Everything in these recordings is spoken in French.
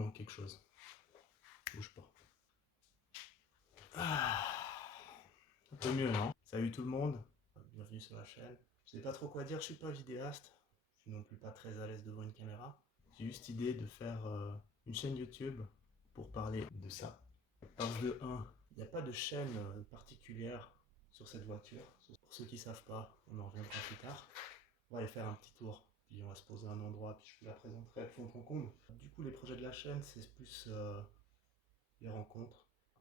manque quelque chose. Bouge pas. Ah, un peu mieux, non? Salut tout le monde, bienvenue sur la chaîne. Je sais pas trop quoi dire, je suis pas vidéaste. Je suis non plus pas très à l'aise devant une caméra. J'ai juste idée de faire une chaîne YouTube pour parler de ça. Parce de 1, il n'y a pas de chaîne particulière sur cette voiture. Pour ceux qui savent pas, on en reviendra plus tard. On va aller faire un petit tour, puis on va se poser à un endroit, puis je vous la présenterai de fond en comble. Du coup, les projets de la chaîne, c'est plus les rencontres,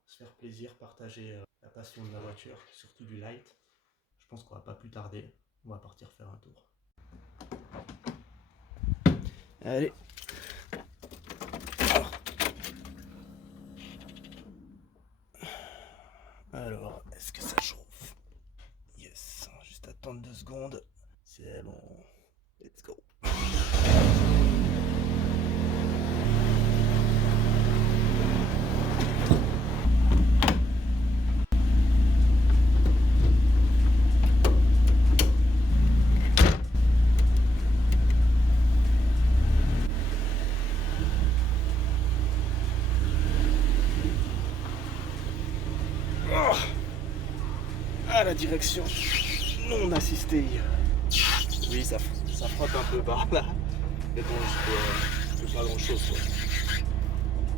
se faire plaisir, partager la passion de la voiture, surtout du light. Je pense qu'on va pas plus tarder, on va partir faire un tour. Allez. Alors, est-ce que ça chauffe? Yes, juste attendre 2 secondes. C'est bon. Let's go. Ah, la direction non assistée. Oui, ça frotte un peu par là. Mais bon, je peux pas grand chose.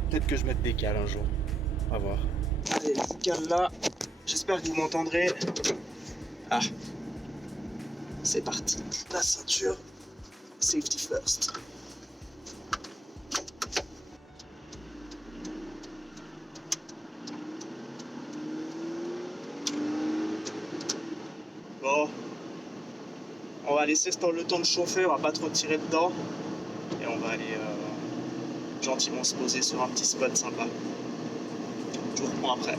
Peut-être que je mette des cales un jour. On va voir. Allez, les cales là. J'espère que vous m'entendrez. Ah. C'est parti. La ceinture. Safety first. Bon. On va laisser le temps de chauffer. On va pas trop tirer dedans. Et on va aller gentiment se poser sur un petit spot sympa. Je vous reprends après.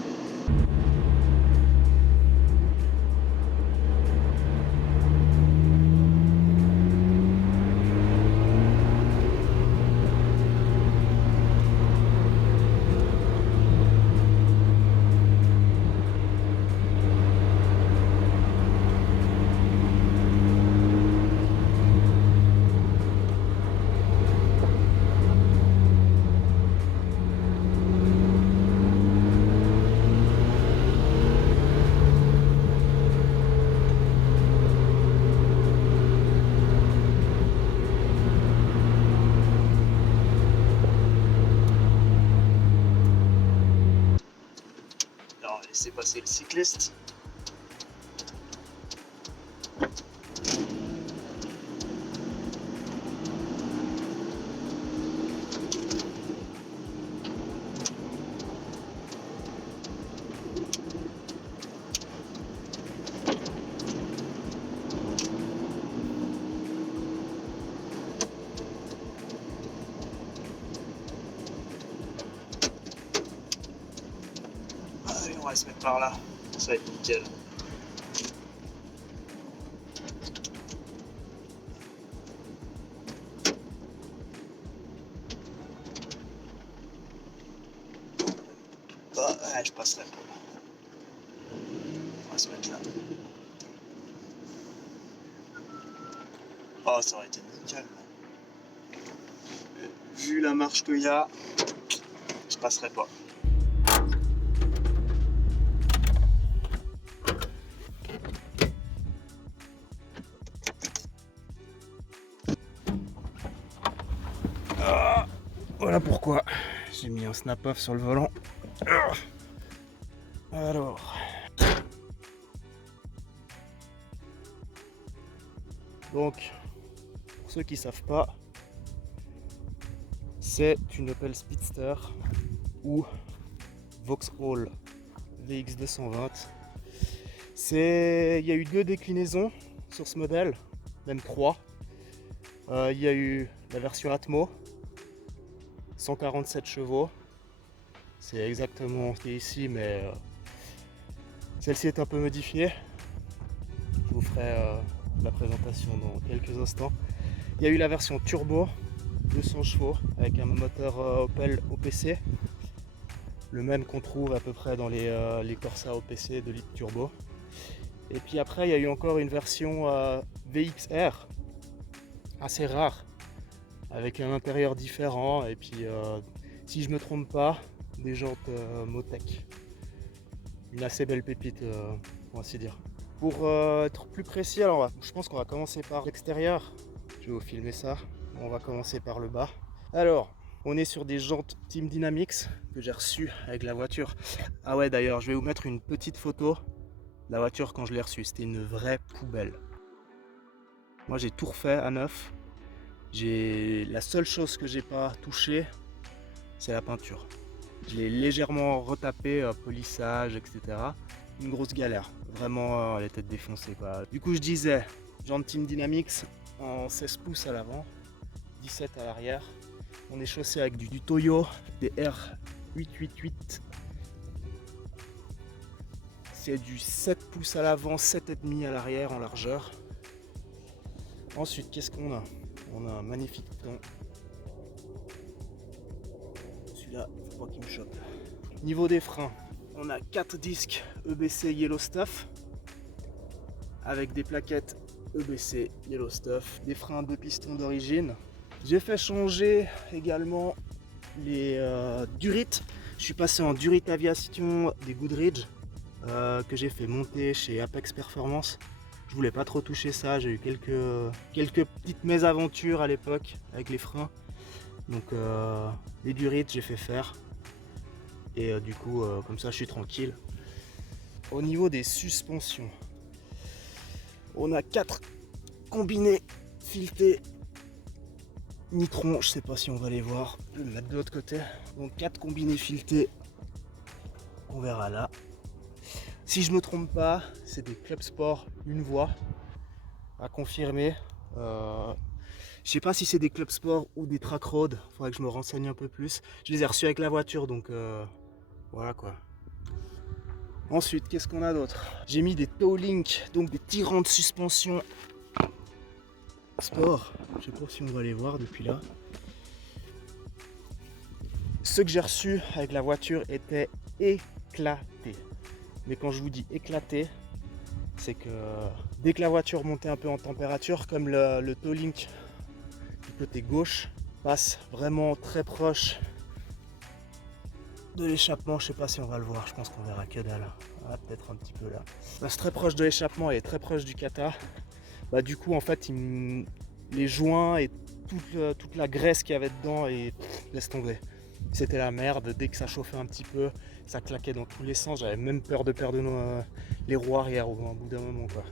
Laissez passer le cycliste. Allez, on va se mettre par là. Ça va être nickel. Bah, ouais, je passerai pas. On va se mettre là. Oh, ça aurait été nickel. Vu la marche qu'il y a, je passerai pas. Ah, voilà pourquoi j'ai mis un snap-off sur le volant. Alors. Donc, pour ceux qui ne savent pas, c'est une Opel Speedster ou Vauxhall VX220. Il y a eu 2 déclinaisons sur ce modèle, même 3. Il y a eu la version Atmo, 147 chevaux. C'est exactement ce qui est ici, mais celle-ci est un peu modifiée. Je vous ferai la présentation dans quelques instants. Il y a eu la version turbo, 200 chevaux, avec un moteur Opel OPC. Le même qu'on trouve à peu près dans les Corsa OPC de litre turbo. Et puis après, il y a eu encore une version VXR, assez rare, avec un intérieur différent et puis si je me trompe pas, des jantes Motec. Une assez belle pépite, on va ainsi dire. Pour être plus précis, alors je pense qu'on va commencer par l'extérieur. Je vais vous filmer ça. On va commencer par le bas. Alors, on est sur des jantes Team Dynamics que j'ai reçues avec la voiture. Ah ouais, d'ailleurs, je vais vous mettre une petite photo de la voiture quand je l'ai reçue. C'était une vraie poubelle. Moi, j'ai tout refait à neuf. La seule chose que j'ai pas touché, c'est la peinture. Je l'ai légèrement retapé, polissage, etc. Une grosse galère. Vraiment, elle était défoncée, quoi. Du coup, je disais, jante Team Dynamics en 16 pouces à l'avant, 17 à l'arrière. On est chaussé avec du Toyo, des R888. C'est du 7 pouces à l'avant, 7,5 à l'arrière en largeur. Ensuite, qu'est-ce qu'on a? On a un magnifique ton. Celui-là, faut pas qu'il me chope. Niveau des freins, on a 4 disques EBC Yellow Stuff avec des plaquettes EBC Yellow Stuff, des freins 2 pistons d'origine. J'ai fait changer également les durites. Je suis passé en durite aviation des Goodrich que j'ai fait monter chez Apex Performance. Je voulais pas trop toucher ça, j'ai eu quelques petites mésaventures à l'époque avec les freins. Donc les durites j'ai fait faire. Et du coup comme ça je suis tranquille. Au niveau des suspensions, on a 4 combinés filetés Nitron, je sais pas si on va les voir, je vais le mettre de l'autre côté. Donc 4 combinés filetés, on verra là. Si je me trompe pas, c'est des Club Sport une voie à confirmer. Je sais pas si c'est des Club Sport ou des Track Road, faudrait que je me renseigne un peu plus. Je les ai reçus avec la voiture, donc voilà quoi. Ensuite, qu'est-ce qu'on a d'autre? J'ai mis des Toe Link, donc des tirants de suspension sport. Je sais pas si on va les voir depuis là. Ceux que j'ai reçus avec la voiture étaient éclatés. Mais quand je vous dis éclaté, c'est que dès que la voiture montait un peu en température, comme le Toe Link du côté gauche passe vraiment très proche de l'échappement, je sais pas si on va le voir, je pense qu'on verra que dalle. Ah, peut-être un petit peu là. Passe très proche de l'échappement et très proche du kata. Bah, du coup en fait les joints et toute la graisse qu'il y avait dedans et laisse tomber. C'était la merde, dès que ça chauffait un petit peu, ça claquait dans tous les sens, j'avais même peur de perdre les roues arrière au bout d'un moment quoi.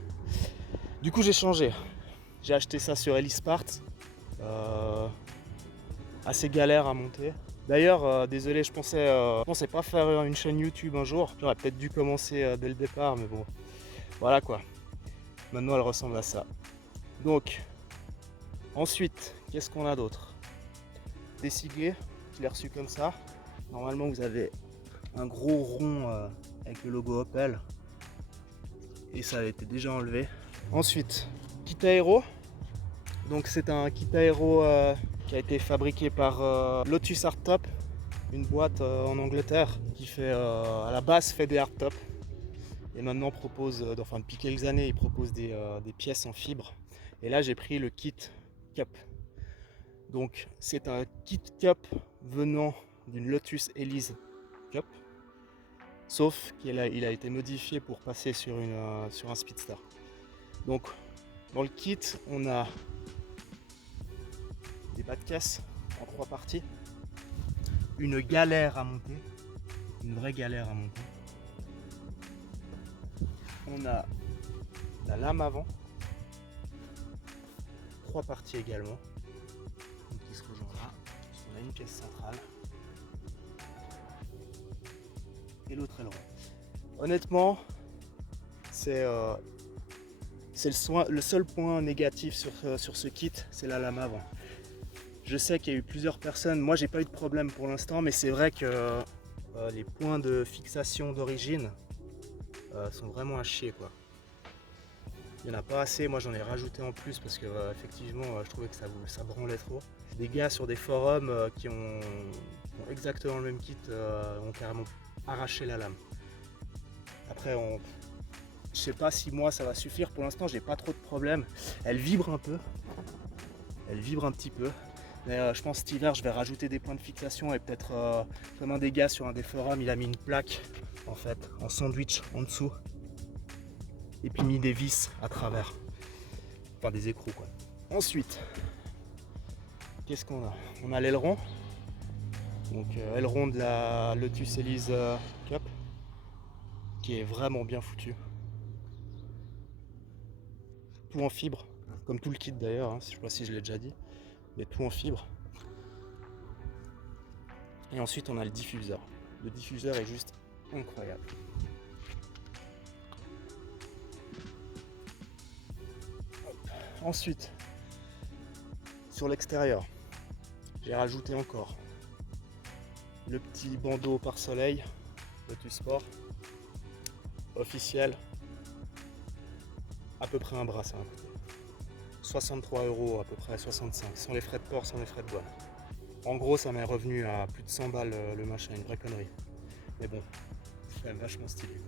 Du coup j'ai changé, j'ai acheté ça sur Ellispart, assez galère à monter. D'ailleurs désolé, je pensais pas faire une chaîne YouTube un jour, j'aurais peut-être dû commencer dès le départ mais bon, voilà quoi. Maintenant elle ressemble à ça. Donc ensuite, qu'est-ce qu'on a d'autre? Des ciglés, je l'ai reçu comme ça. Normalement vous avez un gros rond avec le logo Opel. Et ça a été déjà enlevé. Ensuite, kit aéro. Donc c'est un kit aéro qui a été fabriqué par Lotus Hardtop, une boîte en Angleterre qui fait à la base fait des hardtop. Et maintenant propose, enfin depuis quelques années, il propose des pièces en fibre. Et là j'ai pris le kit Cup. Donc c'est un kit Cup venant d'une Lotus Elise Cup, sauf qu'il a été modifié pour passer sur un Speedster. Donc dans le kit on a des bas de caisse en 3 parties, une galère à monter, une vraie galère à monter. On a la lame avant, 3 parties également, qui se rejoint là. On a une pièce centrale et l'autre aileron. Honnêtement, c'est le seul point négatif sur ce kit, c'est la lame avant. Je sais qu'il y a eu plusieurs personnes, moi j'ai pas eu de problème pour l'instant, mais c'est vrai que les points de fixation d'origine sont vraiment à chier quoi. Il n'y en a pas assez, moi j'en ai rajouté en plus parce que effectivement je trouvais que ça branlait trop. Des gars sur des forums qui ont exactement le même kit ont carrément arraché la lame. Après je sais pas si moi ça va suffire, pour l'instant j'ai pas trop de problèmes. Elle vibre un peu, elle vibre un petit peu, Mais je pense cet hiver je vais rajouter des points de fixation et peut-être comme un des gars sur un des forums, il a mis une plaque en fait en sandwich en dessous et puis mis des vis à travers, enfin des écrous quoi. Ensuite, qu'est-ce qu'on a? On a l'aileron, donc aileron de la Lotus Elise Cup qui est vraiment bien foutu. Tout en fibre, comme tout le kit d'ailleurs, hein, je sais pas si je l'ai déjà dit, mais tout en fibre. Et ensuite on a le diffuseur. Le diffuseur est juste incroyable. Hop. Ensuite, sur l'extérieur, j'ai rajouté encore le petit bandeau pare-soleil Lotus Sport officiel, à peu près un bras ça. 63 € à peu près, 65, sans les frais de port, sans les frais de douane. En gros, ça m'est revenu à plus de 100 balles le machin, une vraie connerie. Mais bon, c'est quand même vachement stylé.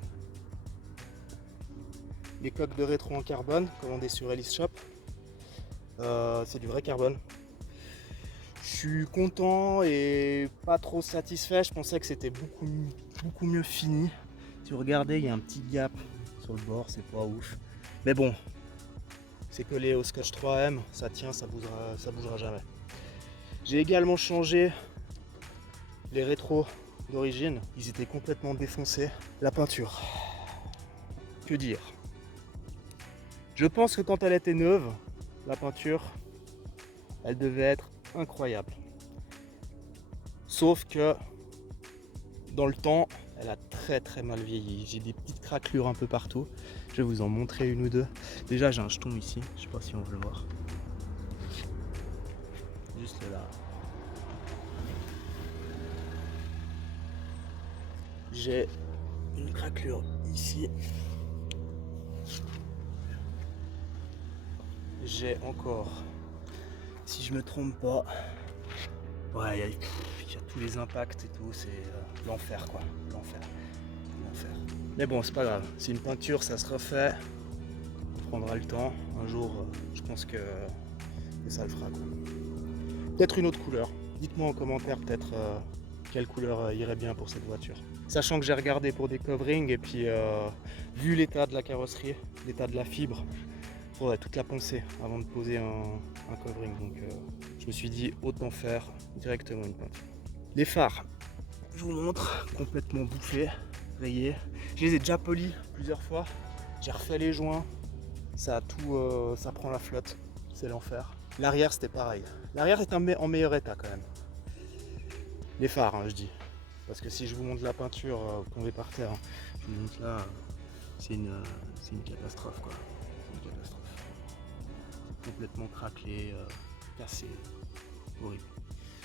Les coques de rétro en carbone, commandées sur Elise Shop. C'est du vrai carbone. Je suis content et pas trop satisfait. Je pensais que c'était beaucoup mieux fini. Si vous regardez, il y a un petit gap sur le bord, c'est pas ouf. Mais bon, c'est collé au scotch 3M, ça tient, ça bougera jamais. J'ai également changé les rétros d'origine, ils étaient complètement défoncés. La peinture, que dire? Je pense que quand elle était neuve, la peinture, elle devait être incroyable. Sauf que dans le temps, elle a très mal vieilli. J'ai des petites craquelures un peu partout. Je vais vous en montrer une ou deux. Déjà j'ai un jeton ici, je sais pas si on veut le voir. Juste là. J'ai une craquelure ici. J'ai encore, si je me trompe pas, ouais, il y a tous les impacts et tout, c'est l'enfer quoi, l'enfer. Mais bon, c'est pas grave, c'est une peinture, ça se refait, on prendra le temps. Un jour, je pense que ça le fera quoi. Peut-être une autre couleur. Dites-moi en commentaire peut-être quelle couleur irait bien pour cette voiture. Sachant que j'ai regardé pour des coverings et puis vu l'état de la carrosserie, l'état de la fibre, il faudrait toute la poncer avant de poser un covering. Donc je me suis dit autant faire directement une peinture. Les phares, je vous montre, complètement bouffés, rayés. Je les ai déjà polis plusieurs fois. J'ai refait les joints. Ça a tout, ça prend la flotte. C'est l'enfer. L'arrière c'était pareil. L'arrière est en meilleur état quand même. Les phares, hein, je dis. Parce que si je vous montre la peinture, vous tombez par terre. Hein. Je vous montre là, c'est une catastrophe quoi. C'est une catastrophe. Complètement craquelé, cassé, horrible.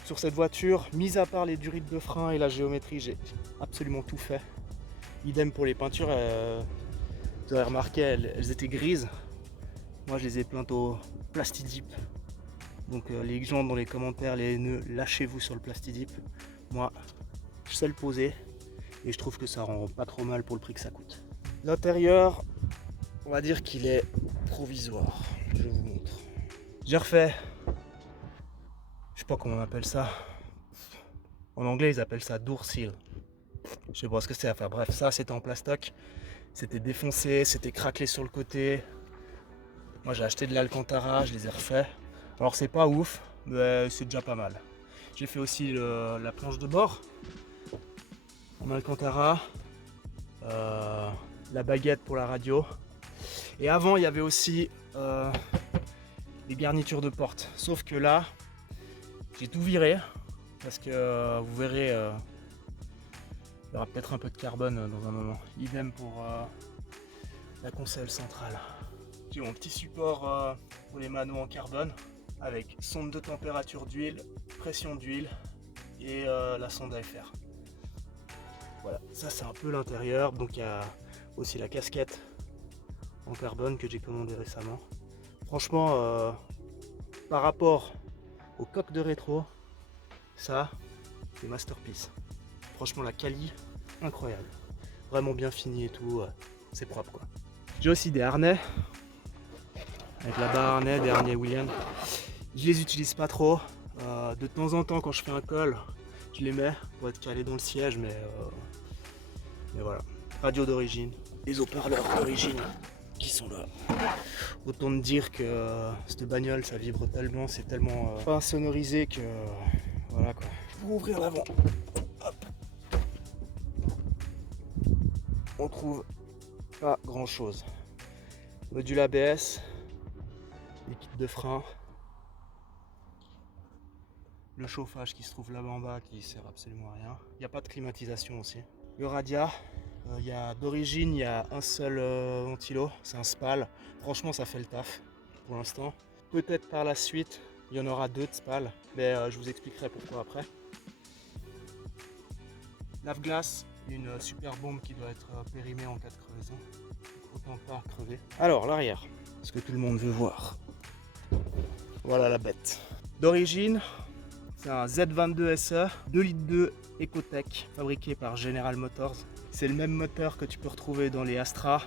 Sur cette voiture, mis à part les durites de frein et la géométrie, j'ai absolument tout fait. Idem pour les peintures, vous avez remarqué, elles étaient grises. Moi je les ai peintes au Plastidip. Donc les gens dans les commentaires, les haineux, lâchez-vous sur le Plastidip. Moi, je sais le poser et je trouve que ça rend pas trop mal pour le prix que ça coûte. L'intérieur, on va dire qu'il est provisoire. Je vous montre. J'ai refait, je sais pas comment on appelle ça. En anglais, ils appellent ça door seal. Je sais pas ce que c'est à faire. Bref, ça c'était en plastoc. C'était défoncé, c'était craquelé sur le côté. Moi j'ai acheté de l'Alcantara, je les ai refaits. Alors c'est pas ouf, mais c'est déjà pas mal. J'ai fait aussi la planche de bord en Alcantara, la baguette pour la radio. Et avant il y avait aussi les garnitures de porte. Sauf que là, j'ai tout viré parce que vous verrez, il y aura peut-être un peu de carbone dans un moment. Idem pour la console centrale. J'ai mon petit support pour les manos en carbone avec sonde de température d'huile, pression d'huile et la sonde AFR. Voilà, ça c'est un peu l'intérieur. Donc il y a aussi la casquette en carbone que j'ai commandé récemment. Franchement, par rapport au coque de rétro, ça c'est masterpiece. Franchement la quali, incroyable. Vraiment bien fini et tout, c'est propre quoi. J'ai aussi des harnais, avec la barre harnais, des harnais Williams. Je les utilise pas trop. De temps en temps quand je fais un col, je les mets pour être calé dans le siège, mais voilà. Radio d'origine, les haut-parleurs d'origine qui sont là. Autant te dire que cette bagnole ça vibre tellement, c'est tellement pas insonorisé que voilà quoi. Pour ouvrir l'avant, hop, on trouve pas grand chose. Module ABS, les kits de frein, le chauffage qui se trouve là-bas en bas qui sert absolument à rien. Il n'y a pas de climatisation aussi. Le radiat, d'origine il y a un seul ventilo, c'est un SPAL. Franchement ça fait le taf pour l'instant. Peut-être par la suite il y en aura 2 de SPAL, mais je vous expliquerai pourquoi après. Lave-glace, une super bombe qui doit être périmée en cas de crevaison. Autant pas crever. Alors l'arrière, ce que tout le monde veut voir. Voilà la bête. D'origine, c'est un Z22 SE 2,2 litres Ecotech fabriqué par General Motors. C'est le même moteur que tu peux retrouver dans les Astra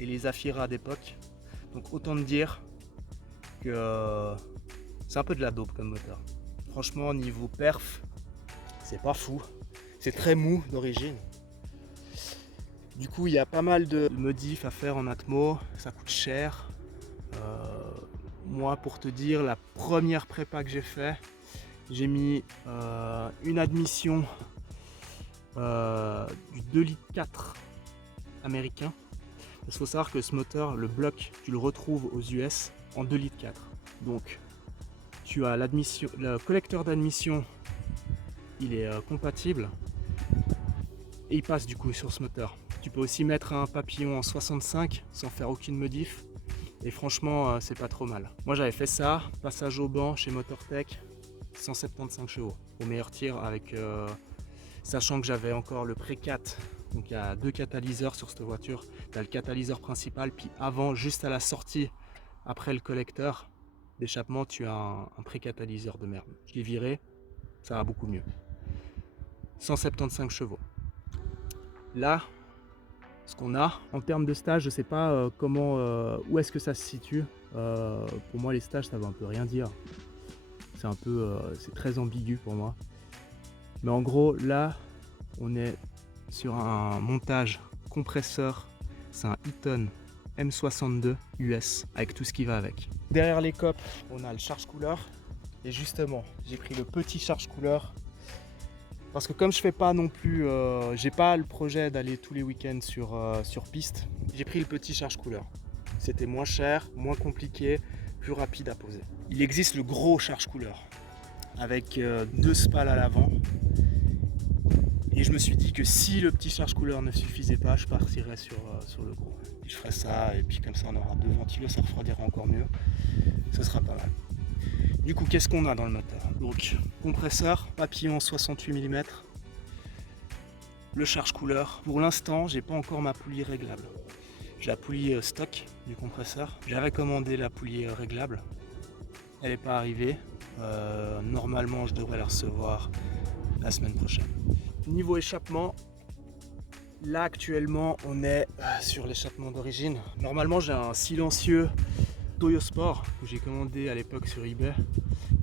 et les Zafira d'époque. Donc autant te dire que c'est un peu de la dope comme moteur. Franchement niveau perf, c'est pas fou. C'est très mou d'origine. Du coup il y a pas mal de modifs à faire en atmo, ça coûte cher. Moi pour te dire, la première prépa que j'ai fait, j'ai mis une admission du 2,4 litres américain. Il faut savoir que ce moteur, le bloc, tu le retrouves aux US en 2,4 litres. Donc tu as l'admission, le collecteur d'admission, il est compatible et il passe du coup sur ce moteur. Tu peux aussi mettre un papillon en 65 sans faire aucune modif et franchement c'est pas trop mal. Moi j'avais fait ça, passage au banc chez MotorTech, 175 chevaux au meilleur tir avec sachant que j'avais encore le pré-cat. Donc il y a 2 catalyseurs sur cette voiture. Tu as le catalyseur principal, puis avant, juste à la sortie, après le collecteur d'échappement, tu as un pré-catalyseur de merde. Je l'ai viré, ça va beaucoup mieux. 175 chevaux. Là, ce qu'on a en termes de stage, je sais pas où est-ce que ça se situe. Pour moi, les stages, ça veut un peu rien dire. C'est un peu, c'est très ambigu pour moi. Mais en gros, là, on est sur un montage compresseur. C'est un Eaton M62 US avec tout ce qui va avec. Derrière les copes, on a le charge cooler. Et justement, j'ai pris le petit charge cooler parce que comme je fais pas non plus, j'ai pas le projet d'aller tous les week-ends sur piste. J'ai pris le petit charge cooler. C'était moins cher, moins compliqué, plus rapide à poser. Il existe le gros charge cooler avec 2 spals à l'avant. Et je me suis dit que si le petit charge cooler ne suffisait pas, je partirais sur le gros. Et je ferais ça et puis comme ça on aura 2 ventilos, ça refroidira encore mieux. Ce sera pas mal. Du coup, qu'est-ce qu'on a dans le moteur? Donc, compresseur, papillon 68 mm, le charge cooler. Pour l'instant, j'ai pas encore ma poulie réglable. J'ai la poulie stock du compresseur. J'avais commandé la poulie réglable. Elle n'est pas arrivée. Normalement, je devrais la recevoir la semaine prochaine. Niveau échappement, là actuellement, on est sur l'échappement d'origine. Normalement, j'ai un silencieux Toyo Sport que j'ai commandé à l'époque sur eBay,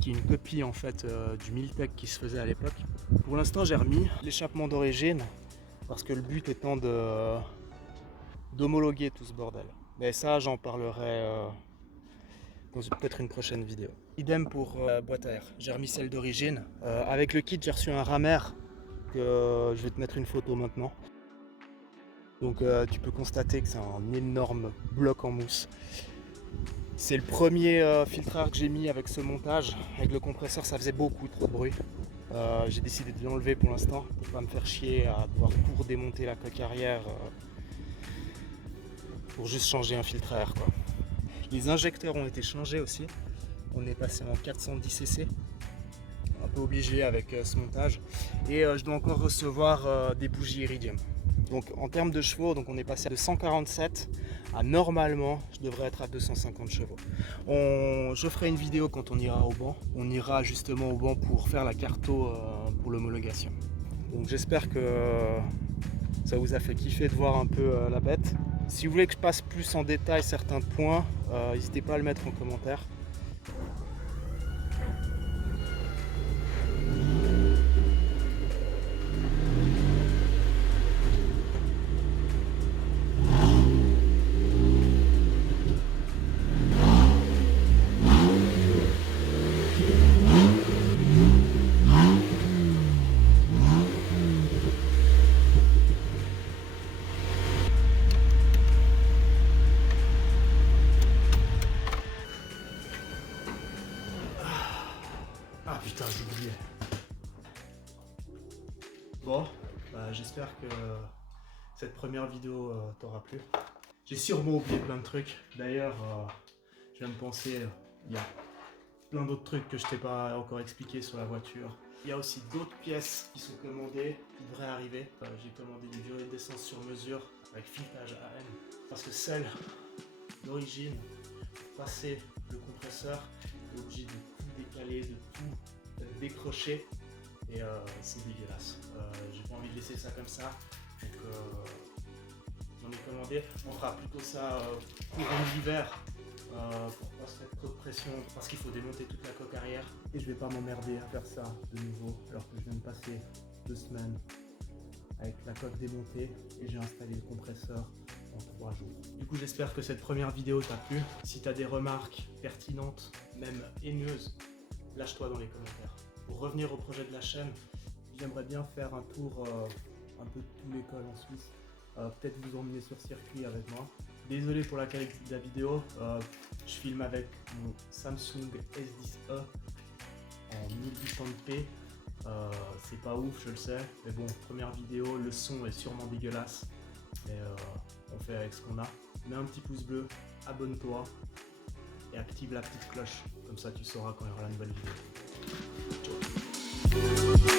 qui est une copie en fait du Miltech qui se faisait à l'époque. Pour l'instant, j'ai remis l'échappement d'origine parce que le but étant d'homologuer tout ce bordel. Mais ça, j'en parlerai dans peut-être une prochaine vidéo. Idem pour boîte à air. J'ai remis celle d'origine. Avec le kit, j'ai reçu un rameur que je vais te mettre une photo maintenant. Donc tu peux constater que c'est un énorme bloc en mousse. C'est le premier filtreur que j'ai mis avec ce montage. Avec le compresseur, ça faisait beaucoup trop de bruit. J'ai décidé de l'enlever pour l'instant pour pas me faire chier à devoir tout redémonter la coque arrière pour juste changer un filtre à air, quoi. Les injecteurs ont été changés aussi. On est passé en 410 cc. Un peu obligé avec ce montage. Et je dois encore recevoir des bougies Iridium. Donc en termes de chevaux, donc on est passé de 147 à normalement, je devrais être à 250 chevaux. Je ferai une vidéo quand on ira au banc. On ira justement au banc pour faire la carto pour l'homologation. Donc j'espère que ça vous a fait kiffer de voir un peu la bête. Si vous voulez que je passe plus en détail certains points, n'hésitez pas à le mettre en commentaire. putain, j'ai oublié. Bon, bah, j'espère que cette première vidéo t'aura plu. J'ai sûrement oublié plein de trucs. D'ailleurs, je viens de penser, il y a plein d'autres trucs que je t'ai pas encore expliqué sur la voiture. Il y a aussi d'autres pièces qui sont commandées, qui devraient arriver. J'ai commandé des durées d'essence sur mesure avec filetage AM. Parce que celle d'origine, pour passer le compresseur, est obligé de tout décaler, de tout décrocher. Et c'est dégueulasse. J'ai pas envie de laisser ça comme ça. Donc j'en ai commandé. On fera plutôt ça courant l'hiver. Pour pas se mettre trop de pression, parce qu'il faut démonter toute la coque arrière et je vais pas m'emmerder à faire ça de nouveau alors que je viens de passer 2 semaines avec la coque démontée et j'ai installé le compresseur en 3 jours. Du coup j'espère que cette première vidéo t'a plu. Si tu as des remarques pertinentes, même haineuses, lâche-toi dans les commentaires. Pour revenir au projet de la chaîne, j'aimerais bien faire un tour un peu de tous les cols en Suisse. Peut-être vous emmener sur circuit avec moi. Désolé pour la qualité de la vidéo, je filme avec mon Samsung S10e en 1080p. C'est pas ouf, je le sais, mais bon, première vidéo, le son est sûrement dégueulasse. Et on fait avec ce qu'on a. Mets un petit pouce bleu, abonne-toi et active la petite cloche. Comme ça tu sauras quand il y aura la nouvelle vidéo. Ciao.